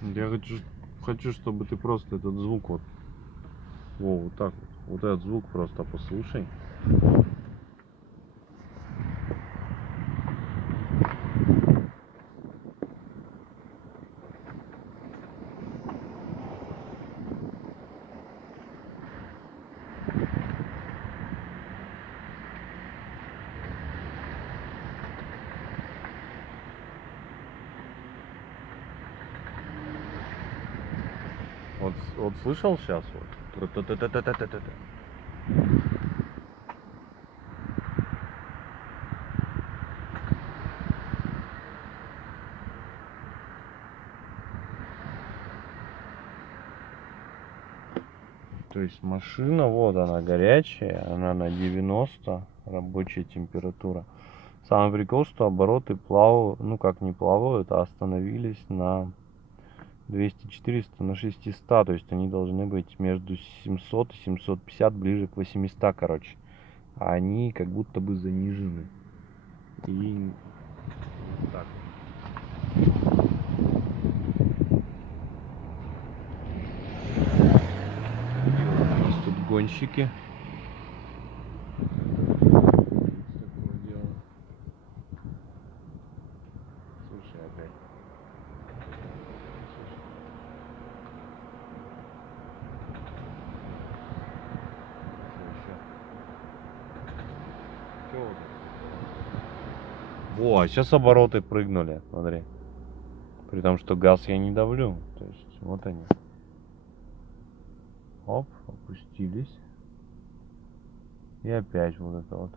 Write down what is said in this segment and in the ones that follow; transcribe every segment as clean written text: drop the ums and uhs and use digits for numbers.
Я хочу, чтобы ты просто этот звук вот. Вот так вот. Вот этот звук просто послушай. Вот слышал сейчас вот? Тра-та-та-та-та-та-та-та. То есть машина, вот она горячая, она на 90 рабочая температура. Самый прикол, что обороты плавают, ну как не плавают, а остановились на 200-400 на 600, то есть они должны быть между 700 и 750, ближе к 800, короче. А они как будто бы занижены. И вот так вот. У нас тут гонщики. Такое дело. Слушай, опять. Во, сейчас обороты прыгнули, смотри. При том, что газ я не давлю. То есть, вот они. Оп, опустились. И опять вот это вот.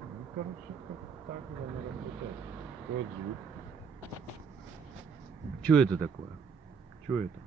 Ну, короче, как так надо работать. Какой звук. Что это такое? Что это?